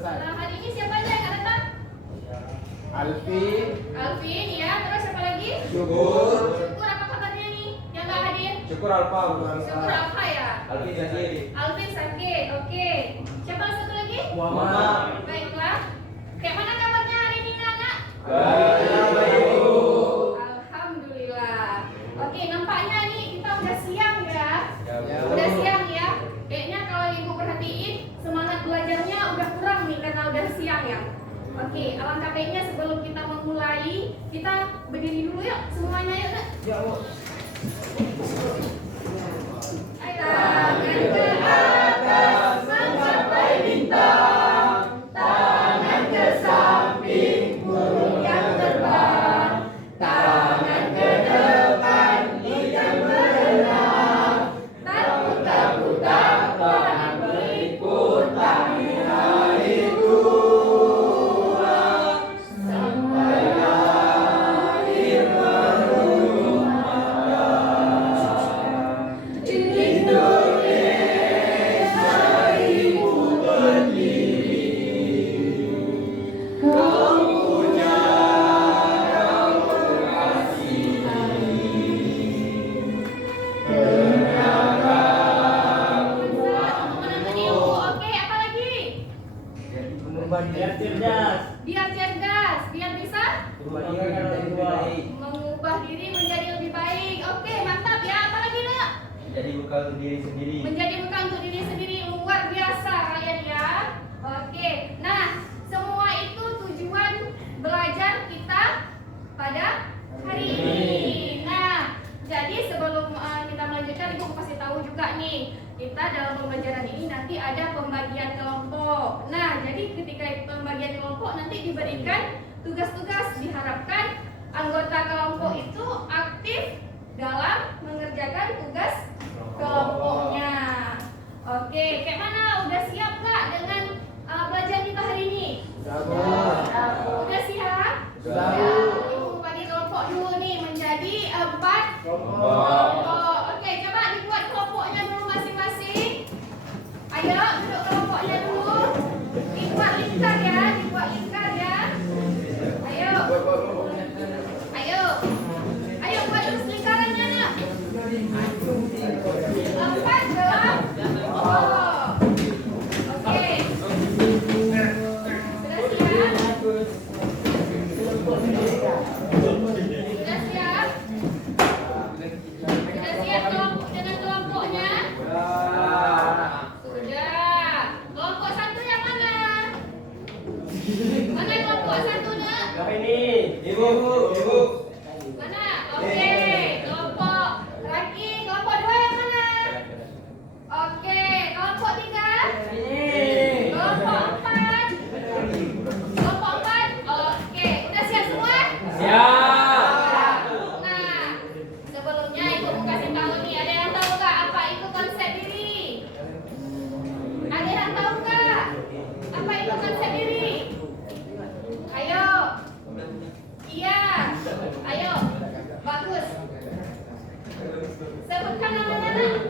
Nah, hari ini siapa aja yang datang? Alvin, ya. Terus siapa lagi? Syukur. Syukur apa kabarnya nih? Yang nggak hadir? Syukur Alfa. Syukur apa ya? Alvin sakit. Alvin sakit. Oke. Siapa satu lagi? Muhammad. Baiklah. Kayak mana kabarnya hari ini, anak? Baik. Alhamdulillah. Oke, nampaknya nih kita udah siang ya. Ya. Udah siang ya. Kayaknya kalau ibu perhatiin semangat belajarnya udah kurang nih karena udah siang ya. Oke, alangkah baiknya sebelum kita memulai, kita berdiri dulu yuk semuanya yuk. Nak. Tangan ke atas mencapai bintang, tangan ke samping burung yang terbang, tangan ke depan ikan berenang, tak putar-putar tangan berikut kami naik dua sampai lahir menuju Indonesia ibu berdiri. Kau punya, kau mengasihi. Ternyata oke, apa lagi? Biar cerdas. Biar cerdas, biar bisa mengubah diri menjadi lebih baik. Oke, mantap ya. Apa lagi, Nak? Jadi bekal untuk diri sendiri. Menjadi bekal untuk diri sendiri, luar biasa kalian ya. Oke, nah semua itu tujuan belajar kita pada hari ini. Nah, jadi sebelum kita melanjutkan, ibu kasih tahu juga nih, kita dalam pembelajaran ini nanti ada pembagian kelompok. Nah, jadi ketika pembagian kelompok nanti diberikan tugas-tugas, diharapkan anggota kelompok itu aktif dalam mengerjakan tugas kelompoknya. Oke, kayak mana? Udah siap gak dengan belajar kita hari ini? Udah siap? Sudah. Ibu bagi kelompok dulu nih menjadi 4 kelompok. Oke, coba dibuat kelompoknya dulu masing-masing. Ayo, duduk kelompoknya dulu. Dibuat lingkar ya, dibuat lingkar ya. Ayo. Ayo. Ayo buat terus lingkarannya, Nak. 4 dalam. Oh. Oke. Sudah siap? Sudah siap? Sudah siap kelompok dengan kelompoknya? Sudah. Kelompok 1 yang mana? Mana kelompok 1, Nak? Ibu. Mana? Oke. Kelompok laki, kelompok 2 yang mana? Oke. Kelompok 3? Kelompok 4? Kelompok 4? Oke. Udah siap semua? Siap. Nah, sebelumnya ibu mau kasih tahu nih, ada yang tahu nggak apa itu konsep diri? Ada yang tahu nggak apa itu konsep diri? Ayo. Iya. Ayo. Bagus. Sebutkan namanya, Nak.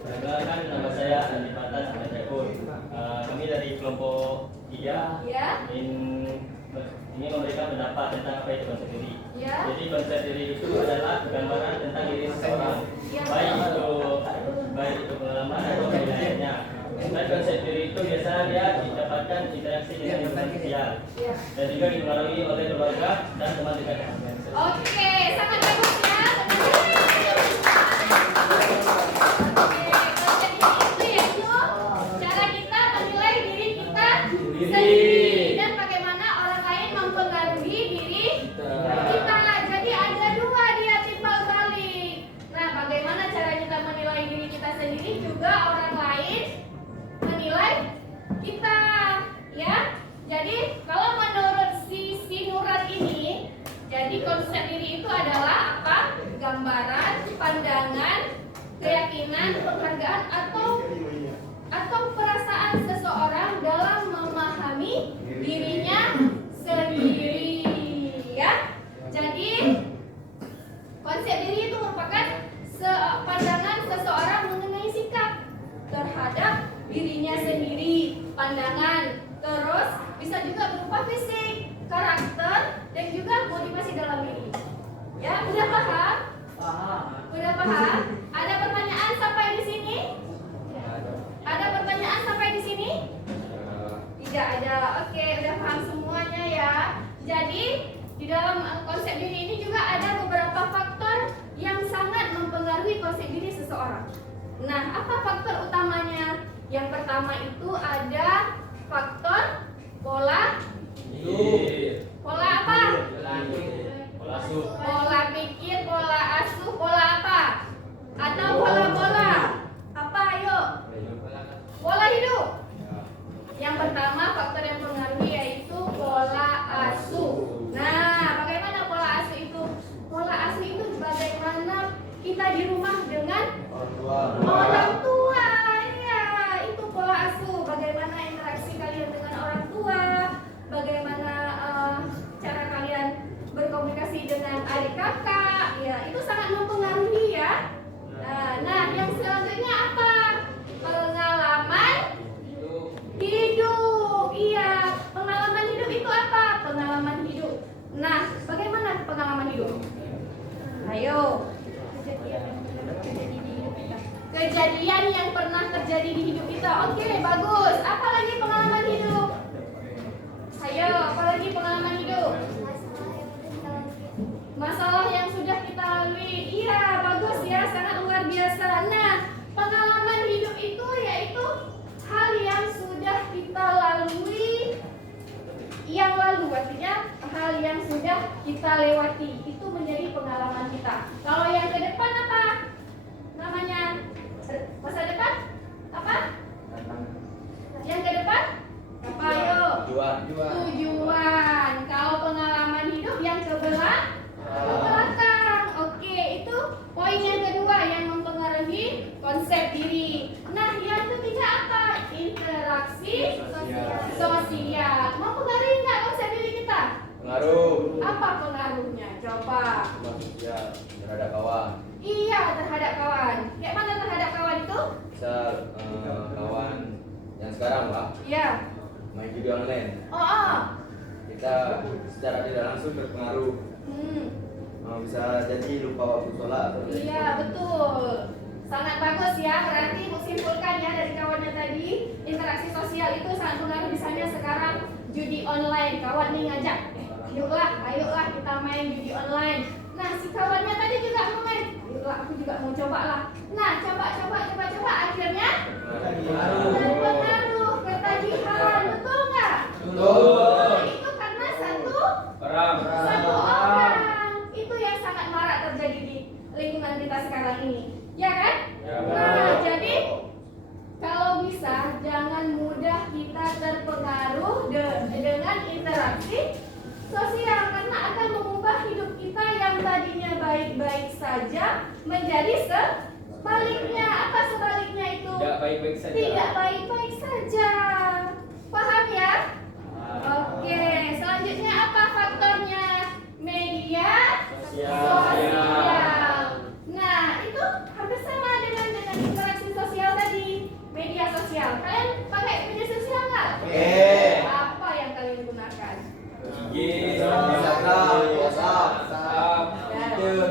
Perkenalkan, nama saya Andi Patas Jagur. Kami dari kelompok 3 Ya. ingin memberikan pendapat tentang apa itu konsep diri. Ya. Jadi konsep diri itu adalah gambaran tentang diri seseorang, Ya. baik itu pengalaman atau nilainya. Dan konsep diri itu biasanya dia didapatkan interaksi dengan manusia Ya. dan juga dipengaruhi oleh keluarga dan teman dekatnya. Oke, sangat bagus ya. Oke, konsep diri itu yaitu cara kita menilai diri kita sendiri dan bagaimana orang lain mempengaruhi diri kita. Jadi ada 2 dia timbal balik. Nah, bagaimana cara kita menilai diri kita sendiri, juga orang lain menilai kita, ya. Jadi kalau menurut si Nurat ini, jadi konsep diri itu adalah apa? Gambaran, pandangan, keyakinan, penghargaan atau perasaan seseorang dalam memahami dirinya sendiri, ya. Jadi konsep diri itu merupakan pandangan seseorang mengenai sikap terhadap dirinya sendiri, pandangan, terus bisa juga berupa fisik, karakter, dan juga motivasi dalam diri. Ya, udah paham? Udah paham? Ada pertanyaan sampai di sini? Ada pertanyaan sampai di sini? Tidak ada. Oke, udah paham semuanya ya. Jadi di dalam konsep diri ini juga ada beberapa faktor yang sangat mempengaruhi konsep diri seseorang. Nah, apa faktor utamanya? Yang pertama itu ada faktor pola. Pola apa? Pola asuh. Pola pikir, pola asuh, pola apa? Atau pola-pola? Apa ayo? Pola hidup. Yang pertama faktor yang mempengaruhi yaitu pola asuh. Nah, bagaimana pola asuh itu? Pola asuh itu bagaimana kita di rumah dengan orang tua. Iya, itu pola asuh. Bagaimana interaksi kalian dengan orang tua? Bagaimana cara kalian berkomunikasi dengan adik kakak? Ya, itu sangat mempengaruhi ya. Nah, yang selanjutnya apa? Pengalaman hidup. Iya, pengalaman hidup itu apa? Pengalaman hidup. Nah, bagaimana pengalaman hidup? Ayo. Kejadian yang pernah terjadi di hidup kita. Oke, bagus. Apa lagi pengalaman hidup? Ayo, apa lagi pengalaman hidup? Masalah yang sudah kita lalui. Iya, bagus ya, sangat luar biasa. Nah, pengalaman hidup itu yaitu hal yang sudah kita lalui, yang lalu, artinya hal yang sudah kita lewati. Itu menjadi pengalaman kita. Kalau yang ke depan apa? Namanya masa depan? Apa? Yang ke depan? Apa ayo? Tujuan. Kalau pengalaman hidup yang ke belakang. Oke, itu poin yang kedua yang mempengaruhi konsep diri. Nah, yang ketiga apa? Interaksi sosial. Mempengaruhi nggak konsep diri kita? Pengaruh. Apa pengaruhnya? Coba. Sosial terhadap kawan. Iya, terhadap kawan. Kayak mana terhadap kawan itu? Misal kawan yang sekarang lah Iya. main judi online, Oh. kita secara tidak langsung terpengaruh. Bisa jadi lupa waktu sholat atau Iya, betul. Sangat bagus ya. Berarti Ibu simpulkan ya dari kawannya tadi, interaksi sosial itu sangat pengaruh. Misalnya sekarang judi online, kawan nih ngajak, ayolah kita main judi online. Nah, si kawannya tadi juga mau main, ayolah aku juga mau coba lah. Nah, coba akhirnya terpengaruh, ketagihan, betul nggak? Betul. Itu karena satu Orang. orang. Itu yang sangat marak terjadi di lingkungan kita sekarang ini, ya kan? Ya. Nah, jadi kalau bisa jangan mudah kita terpengaruh dengan interaksi sosial, karena akan mengubah hidup kita yang tadinya baik-baik saja menjadi sebaliknya. Apa sebaliknya itu? Tidak baik-baik saja. Tidak baik-baik saja. Paham ya? Oke, selanjutnya apa faktornya? Media sosial. Nah, itu hampir sama dengan interaksi sosial tadi. Media sosial. Kalian pakai media sosial nggak? Apa yang kalian gunakan? Instagram, WhatsApp,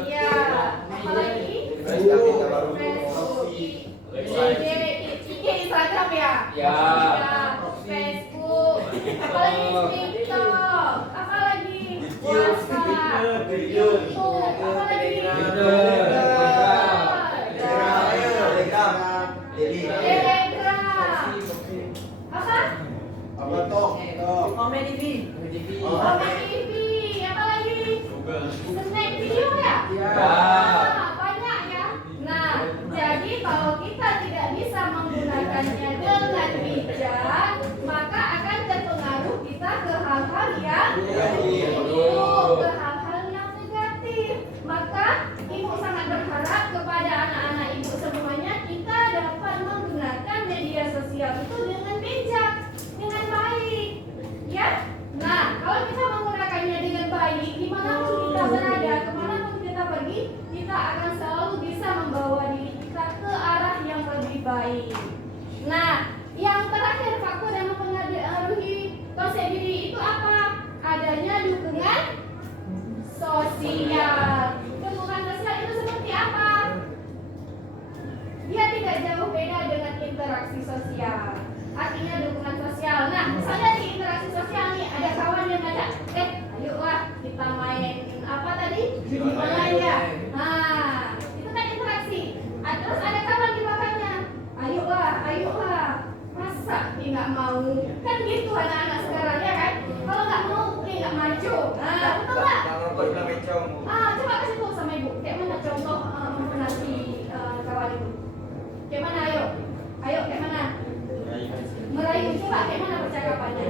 Iya. Apalagi? Facebook. IG, Instagram ya? Ya. Facebook. Apalagi TikTok. Apalagi WhatsApp. YouTube. Apalagi? Telegram. Apa? Komedi TV. Apalagi? Snack video ya? Nah, banyak ya. Nah, jadi kalau kita tidak bisa menggunakannya dengan bijak, maka akan terpengaruh kita ke hal-hal yang negatif, ke hal-hal yang negatif. Maka ibu sangat berharap kepada anak-anak ibu semuanya, kita dapat menggunakan media sosial itu dengan bijak, dengan baik, ya. Nah, kalau kita menggunakannya dengan baik, dimanapun kita berada, kemanapun kita pergi, kita akan selalu bisa membawa diri kita ke arah yang lebih baik. Nah, yang terakhir faktor yang mempengaruhi konsep diri dukungan sosial. Dukungan sosial itu seperti apa? Dia tidak jauh beda dengan interaksi sosial. Artinya dukungan sosial. Nah, misalnya di interaksi sosial nih ada kawan yang ngajak, ayolah kita main apa tadi? Judi online ya. Nah, itu kan interaksi. Terus ada kawan di belakangnya, ayolah. Masa dia nggak mau? Kan gitu anak-anak sekarang ya kan? Kalau nggak mau, dia nggak maju. Nah, betul nggak? Coba kasih tahu sama ibu. Kayak mana contoh mempengaruhi kawan itu? Kayak mana? Ayo, kayak mana? Merayu, coba kayak mana percakapannya?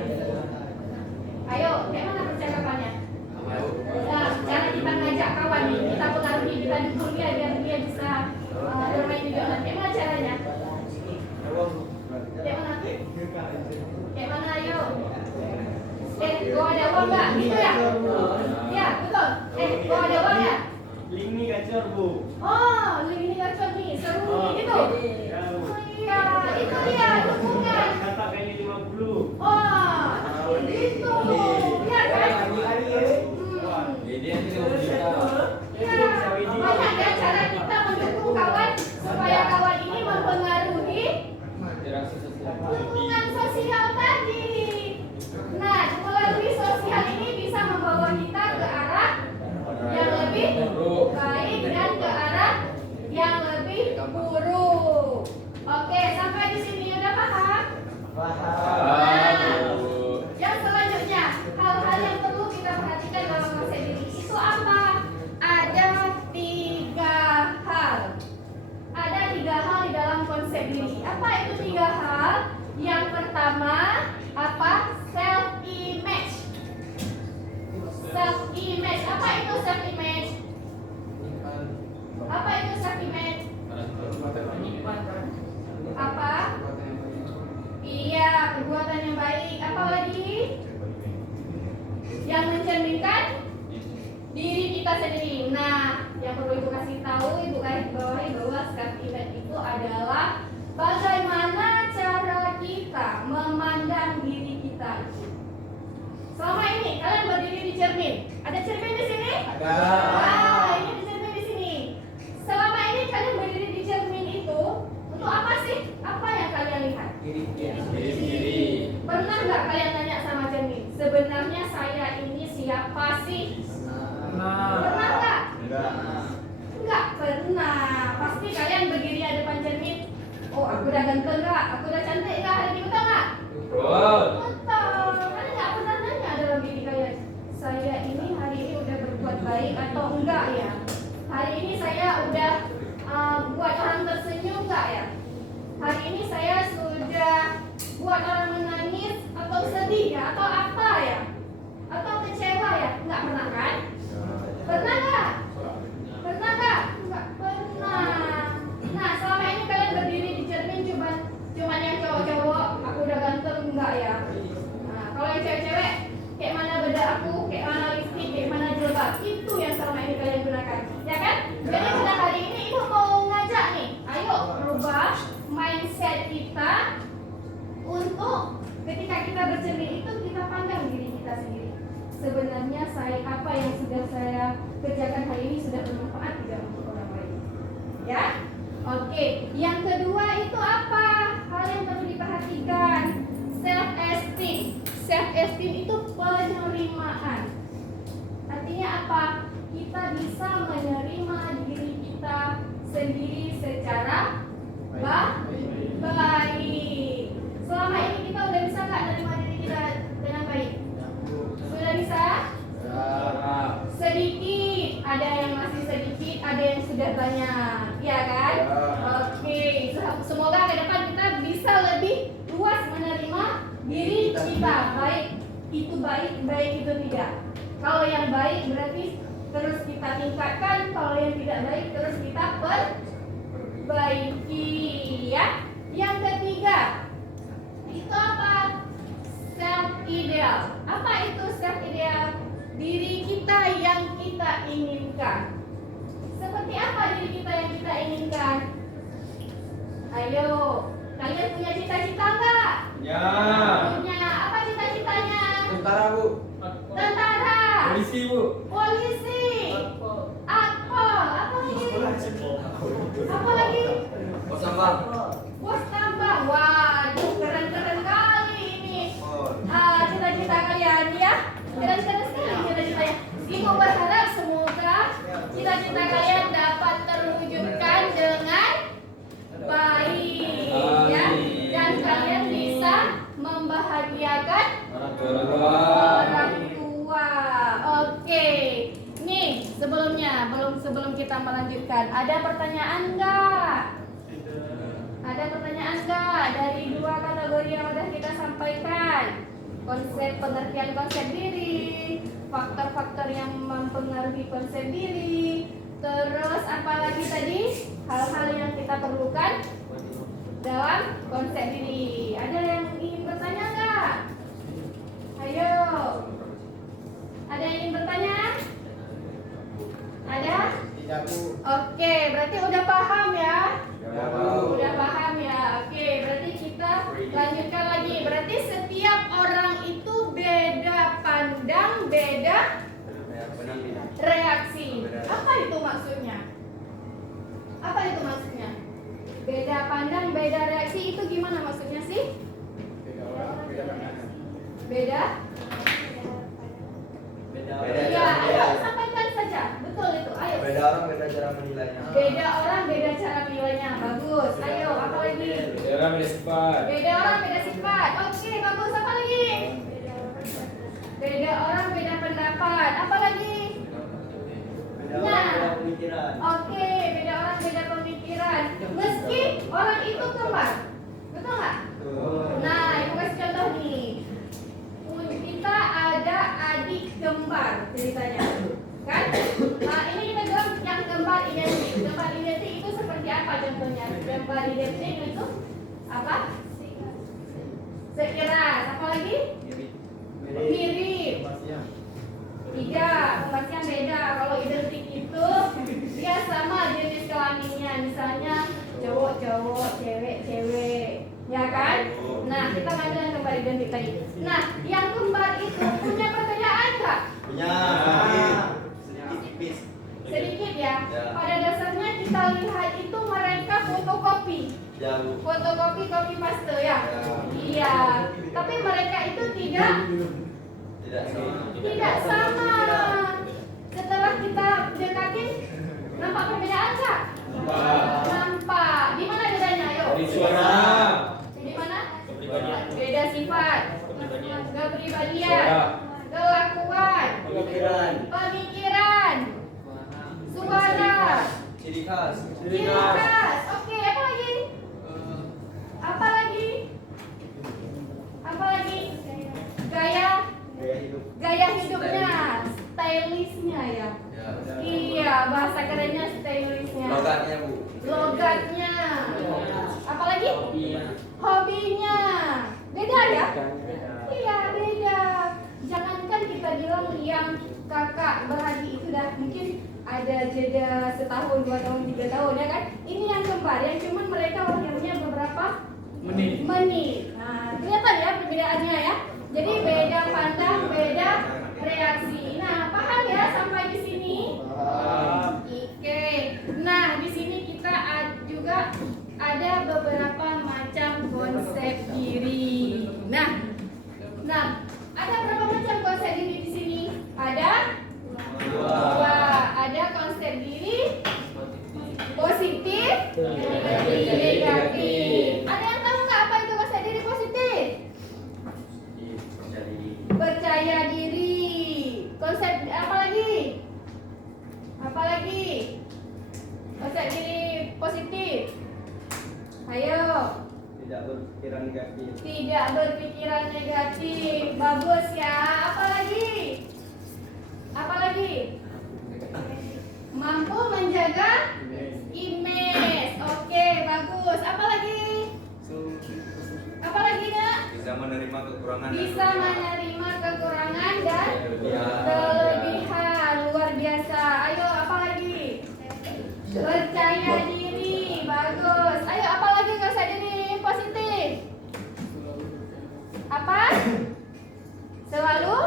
Ayo, kayak mana percakapannya? Nah, cara kita ngajak kawan nih, kita pengaruhi, kita dukung dia biar dia bisa bermain juga. Kayak mana caranya? Kayak mana? Kayak mana, ayo? Gua ada uang nggak? Gitu ya? Ya, betul. Gua ada uang ya? Link nih gacor bu. Oh, link ini gacor nih, seru nih, gitu. Oh iya, itu dia dukungan. Kata kayaknya 50. Oh, gitu. Ya kan? Banyak ya cara kita mendukung kawan supaya kawan ini mempengaruhi lingkungan sosial tadi. Nah, melalui sosial ini bisa membawa kita ke arah yang lebih baik dan ke arah yang lebih buruk. Oke, sampai di sini udah paham? Yang selanjutnya, hal-hal yang perlu kita perhatikan dalam konsep diri itu apa? Ada 3 hal. Ada 3 hal di dalam konsep diri. Apa itu 3 hal? Yang pertama, apa? Self image. Self image. Apa itu self image? Apa itu self image? Apa? Iya, perbuatan yang baik. Apa lagi? Yang mencerminkan diri kita sendiri. Nah, yang perlu ibu kasih tahu, ibu garis bawahi bahwa self image itu adalah bagaimana cara kita memandang diri kita. Selama ini kalian berdiri di cermin. Ada cermin di sini? Ada. Ini di cermin di sini. Selama ini kalian berdiri di cermin itu untuk apa sih? Apa yang kalian lihat? Diri. Pernah nggak kalian tanya sama cermin? Sebenarnya saya ini siapa sih? Pernah nggak? Nggak pernah. Pasti kalian berdiri di depan cermin. Oh, aku udah ganteng nggak? Aku udah cantik nggak? Hari ini betul nggak? Betul. Kalian nggak pernah nanya dalam diri kalian, saya ini hari ini udah berbuat baik atau enggak ya? Hari ini saya udah buat orang tersenyum nggak ya? Hari ini saya sudah buat orang menangis atau sedih ya? Atau apa ya? Atau kecewa ya? Nggak pernah kan? Pernah nggak? Pernah nggak? Nggak pernah. Nah, selama ini kalian berdiri di cermin cuman yang cowok-cowok, aku udah ganteng enggak ya? Nah, kalau yang cewek-cewek, kayak mana bedak aku, kayak mana lipstick, kayak mana jilbab, itu yang selama ini kalian gunakan, ya kan? Jadi pada hari ini ibu mau ngajak nih, ayo rubah mindset kita untuk ketika kita bercermin itu kita pandang diri kita sendiri. Sebenarnya apa yang sudah saya kerjakan hari ini sudah bermanfaat tidak untuk orang lain, ya? Oke, yang kedua itu apa? Hal yang perlu diperhatikan, self esteem. Self esteem itu penerimaan. Artinya apa? Kita bisa menerima diri kita sendiri secara baik. Selama ini kita udah bisa nggak menerima diri kita dengan baik? Sudah bisa? Sedikit. Ada yang masih sedikit, ada yang sudah banyak, ya kan? Oke, semoga ke depan kita bisa lebih luas menerima diri kita. Baik itu tidak. Kalau yang baik berarti terus kita tingkatkan, kalau yang tidak baik terus kita perbaiki, ya. Yang ketiga, itu apa? Self ideal. Apa itu self ideal? Diri kita yang kita inginkan. Seperti apa diri kita yang kita inginkan? Ayo, kalian punya cita-cita nggak? Ya. Punya. Apa cita-citanya? Tentara, Bu. Tentara. Polisi, Bu. Polisi. Akpol. Apa lagi? Pos tambang. Bos tambang. Waduh, keren-keren kali ini. Cita-cita kalian ya. Keren-keren sekali cita-citanya. Ibu berharap semoga cita-cita kalian dapat terwujudkan dengan baik ya. Dan kalian bisa membahagiakan orang tua. Oke. Nih, sebelum kita melanjutkan, ada pertanyaan enggak? Ada pertanyaan enggak dari dua kategori yang sudah kita sampaikan? Pengertian konsep diri, faktor-faktor yang mempengaruhi konsep diri, terus apalagi tadi hal-hal yang kita perlukan dalam konsep diri. Ada yang ingin bertanya enggak? Ayo. Ada yang ingin bertanya? Ada? Tidak, Bu. Oke, berarti udah paham ya? Ya, Bu. Udah paham ya? Oke, berarti kita lanjutkan lagi. Berarti setiap orang itu beda pandang, beda reaksi. Apa itu maksudnya? Apa itu maksudnya? Beda pandang, beda reaksi itu gimana maksudnya sih? Beda? Ya, ayo sampaikan saja. Betul itu. Ayo. Beda orang beda cara menilainya. Beda orang beda cara menilainya. Bagus. Ayo, apa lagi? Beda orang beda sifat. Beda orang beda sifat. Oke, bagus. Apa lagi? Beda orang beda pendapat. Apa lagi? Nah. Oke, beda orang beda pemikiran. Meski orang itu kembar. Betul nggak? Nah, ibu kasih contoh nih. Kita ada adik kembar ceritanya, kan? Nah, ini kita bilang yang kembar identik. Kembar identik itu seperti apa contohnya? Kembar identik itu apa? Sekilas. Apa lagi? Mirip. Tiga, kembarnya beda. Kalau identik itu dia sama jenis kelaminnya, misalnya cowok-cowok, cewek-cewek. Ya kan? Nah, kita ngambil yang kembar identik tadi. Nah, yang kembar itu punya perbedaan nggak? Punya. Sedikit tipis. Sedikit ya. Ya. Pada dasarnya kita lihat itu mereka fotokopi. Ya, Bu. Fotokopi, copy paste ya. Ya. Iya. Tapi mereka itu tidak sama. Setelah kita dekatin, nampak perbedaan nggak? Nampak. Di mana bedanya? Ayo. Dari suara. Di mana? Kepribadian. Beda sifat, kepribadian, Suara. kelakuan, Pemikiran. pemikiran, suara, Ciri khas. ciri khas. Oke, apa lagi? Apa lagi? Apa lagi? Gaya hidup. Gaya hidupnya, stylishnya ya. Ya. Iya, bahasa kerennya stylishnya. Logatnya, Bu. Logatnya. Apa lagi? Hobinya. Beda ya? Iya, beda. Jangankan kita bilang yang kakak beradik itu dah mungkin ada jeda setahun, 2 tahun, 3 tahun ya kan? Ini yang kembar, yang cuman mereka waktunya beberapa menit. Nah, kelihatan ya perbedaannya ya. Jadi beda pandang, beda reaksi. Nah, paham ya sampai di sini? Oke. Nah, di sini kita juga ada beberapa macam konsep diri. Nah, ada berapa macam konsep diri di sini? Ada dua. Ada konsep diri positif, negatif. Ada yang tahu nggak apa itu konsep diri positif? Percaya diri. Konsep apa lagi? Apa lagi? Konsep diri positif. Ayo. Tidak berpikiran negatif. Tidak berpikiran negatif. Bagus ya. Apa lagi? Apa lagi? Mampu menjaga image. Oke, bagus. Apa lagi? Apa lagi, Nak? Bisa menerima kekurangan. Bisa menerima kekurangan dan Ya. kelebihan. Luar biasa. Ayo, apa lagi? Percaya diri. Bagus. Ayo, apa lagi konsep diri positif? Apa? Selalu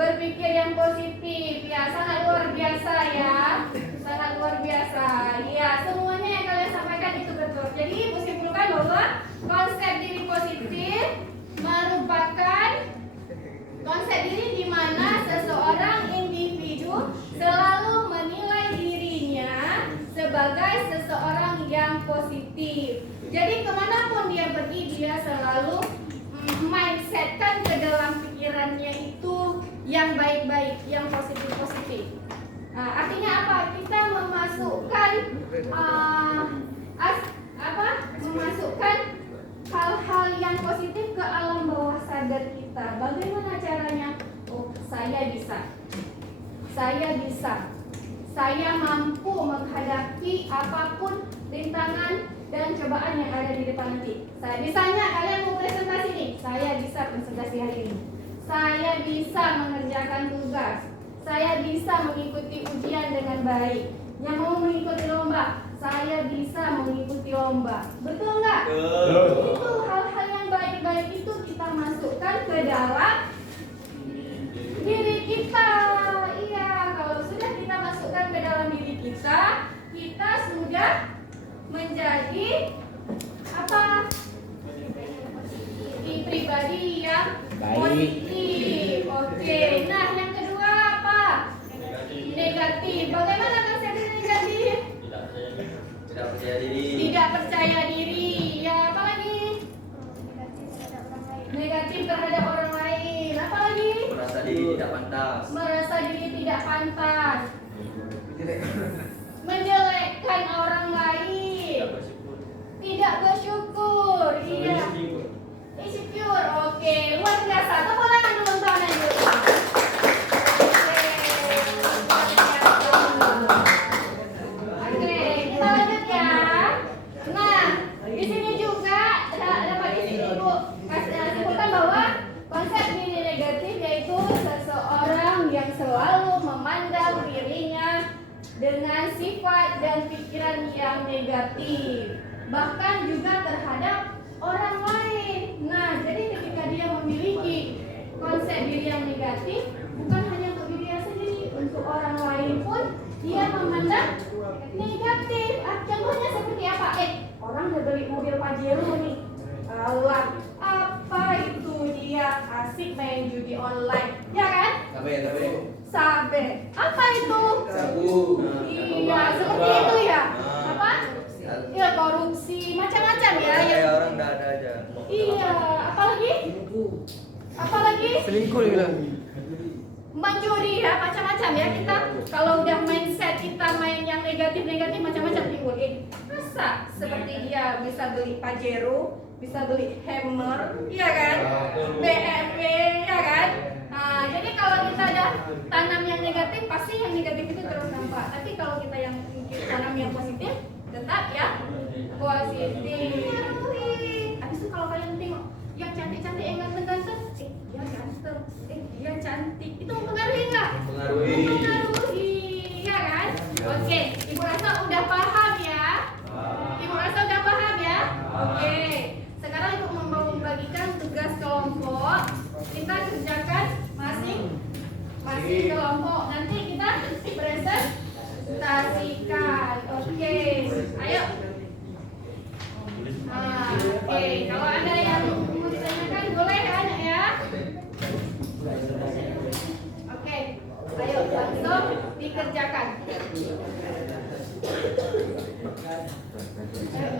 berpikir yang positif. Ya, sangat luar biasa ya. Sangat luar biasa. Ya, semuanya yang kalian sampaikan itu betul. Jadi, Ibu simpulkan bahwa konsep diri positif merupakan konsep diri di mana seseorang individu selalu menilai dirinya sebagai seseorang yang positif. Jadi kemanapun dia pergi, dia selalu mindsetkan ke dalam pikirannya itu yang baik-baik, yang positif-positif. Artinya apa? Kita memasukkan memasukkan hal-hal yang positif ke alam bawah sadar kita. Bagaimana caranya? Oh, saya bisa. Saya bisa. Saya mampu menghadapi apapun rintangan dan cobaan yang ada di depan nanti. Saya bisanya kalian mau presentasi nih. Saya bisa presentasi hari ini. Saya bisa mengerjakan tugas. Saya bisa mengikuti ujian dengan baik. Yang mau mengikuti lomba, saya bisa mengikuti lomba. Betul nggak? Betul. Itu hal-hal yang baik-baik itu kita masukkan ke dalam diri kita. Iya, kalau sudah kita masukkan ke dalam diri kita, kita sudah menjadi apa? Pribadi yang positif. Oke. Nah, yang kedua apa? Negatif. Bagaimana konsep negatif? Tidak percaya diri. Tidak percaya diri. Ya, apa lagi? Negatif terhadap orang lain. Apa lagi? Merasa diri tidak pantas. Merasa diri tidak pantas. Menjelekkan orang lain. Tidak bersyukur. Iya. Insecure. Oke, luar biasa. Tepuk tangan dulu untuk anak dulu. Oke, kita lanjut ya. Nah, di sini juga dapat di sini Ibu simpulkan bahwa konsep diri negatif yaitu seseorang yang selalu memandang dirinya dengan sifat dan pikiran yang negatif, bahkan juga terhadap orang lain. Nah, jadi ketika dia memiliki konsep diri yang negatif, bukan hanya untuk dirinya sendiri, untuk orang lain pun dia memandang negatif. Contohnya seperti apa? Orang udah beli mobil Pajero nih. Allah, apa itu dia asik main judi online, ya kan? Sabe. Apa itu? Sabu. Iya, seperti itu ya. Apa? Ya, korupsi, macam-macam ya. Kayak orang nggak ada aja. Iya, apalagi? Apalagi? Selingkuh dia bilang. Mencuri ya, macam-macam ya. Kita kalau udah mindset kita main yang negatif-negatif macam-macam timbul. Masa seperti dia bisa beli Pajero, bisa beli Hammer, iya kan? BMW, ya kan? Nah, jadi kalau kita ada tanam yang negatif, pasti yang negatif itu terus nampak. Tapi kalau kita yang tanam yang positif, tetap ya positif. Habis itu kalau kalian tengok yang cantik-cantik, yang ganteng-ganteng, dia ganteng, dia cantik, itu mempengaruhi nggak? Mempengaruhi. Mempengaruhi, ya kan? Oke, Ibu rasa udah paham ya? Ibu rasa udah paham ya? Oke, sekarang Ibu mau membagikan tugas kelompok. Kita kerjakan masing kelompok. Nanti kita presentasikan. Oke, ayo. Oke, kalau ada yang mau ditanyakan boleh ya, anak ya. Oke, ayo langsung dikerjakan.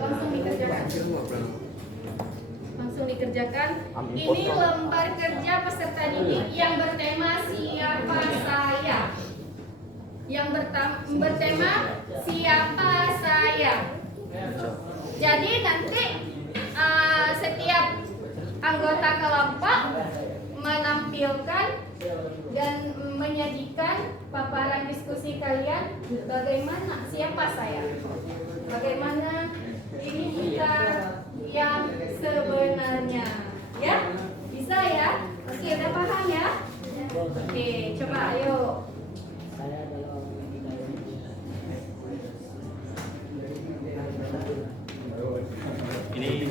Langsung dikerjakan. Langsung dikerjakan. Ini lembar kerja peserta didik yang bertema siapa saya. Yang bertema siapa saya. Jadi nanti setiap anggota kelompok menampilkan dan menyajikan paparan diskusi kalian bagaimana siapa saya. Bagaimana ini kita yang sebenarnya, ya? Bisa ya? Oke, udah paham ya? Oke, coba ayo. Ini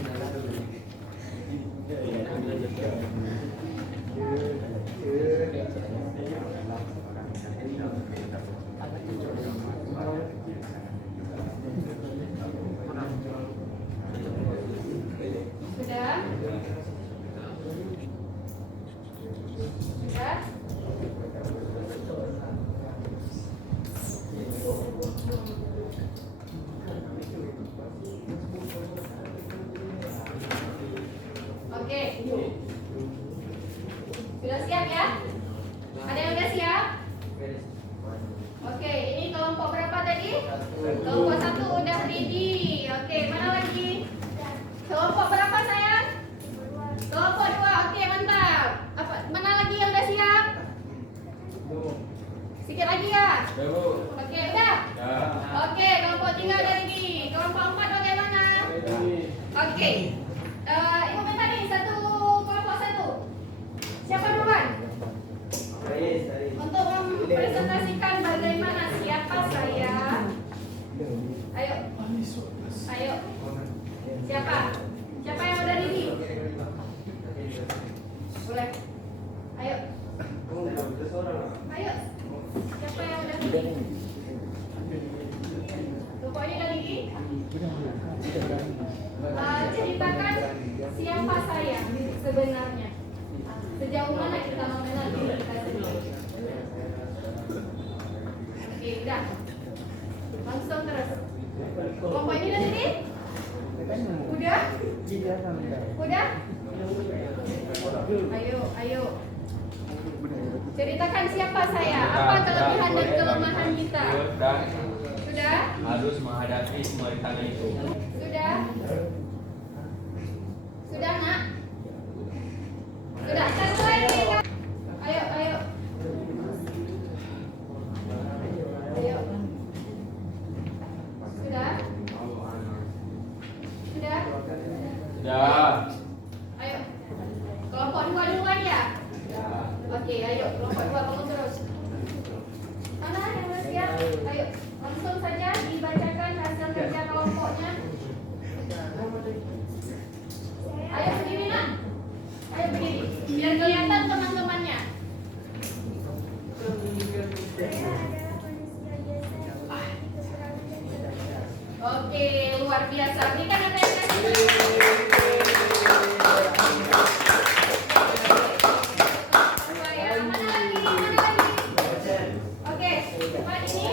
siap ya? Ada yang udah siap? Oke, ini kelompok berapa tadi? Kelompok 1 udah ready. Oke, mana lagi? Kelompok berapa sayang? Kelompok 2. Oke, mantap. Mana lagi yang udah siap? Sikit lagi ya? Oke, udah? Oke, kelompok 3 udah ready. Kelompok 4 bagaimana? Oke. Ibu minta nih satu kelompok 1. Siapa duluan? Untuk mempresentasikan bagaimana siapa saya. Ayo. Ayo. Siapa? Siapa yang udah ready? Boleh. Ayo. Ayo. Siapa yang udah ready? Pokoknya udah ready? Ceritakan siapa saya sebenarnya. Sejauh mana kita mengenal diri kita sendiri. Oke, udah. Langsung terus. Kelompok ini udah ready? Udah? Udah? Ayo. Ceritakan siapa saya. Apa kelebihan dan kelemahan kita? Sudah? Harus menghadapi semua rintangan itu. Sudah? Sudah, Nak? Sudah, satu lagi. Ayo. Ayo. Sudah? Sudah? Sudah. Ayo. Kelompok 2 duluan ya? Oke, ayo. Kelompok 2 bangun terus. Mana yang udah siap? Ayo. Langsung saja dibacakan hasil kerja kelompoknya. Ayo berdiri, Nak. Ayo berdiri. Biar kelihatan teman-temannya. Oke, luar biasa. Berikan apresiasi. Mana lagi? Oke, tempat ini.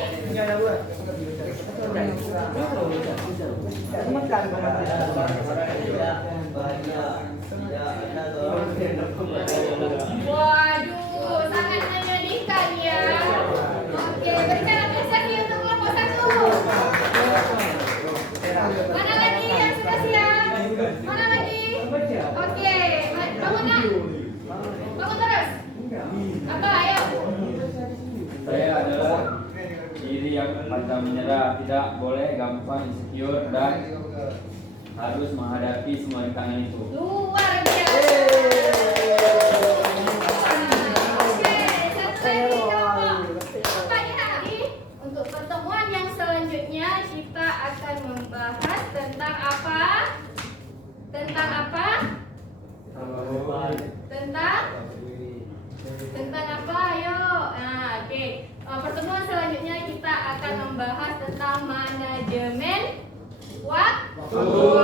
Waduh, sangat menyedihkan ya. Oke, berikan apresiasi untuk kelompok 1. Mana lagi yang sudah siap? Mana lagi? Oke, bangun, Nak. Bangun terus. Apa? Ayo. Saya adalah diri yang pantang menyerah, tidak boleh gampang insecure dan harus menghadapi semua rintangan itu. Luar biasa. Oke, satu lagi kelompok 4 ya. Untuk pertemuan yang selanjutnya kita akan membahas tentang apa? Tentang apa? Tentang apa? Ayo. Nah, oke. Pertemuan selanjutnya kita akan membahas tentang manajemen waktu.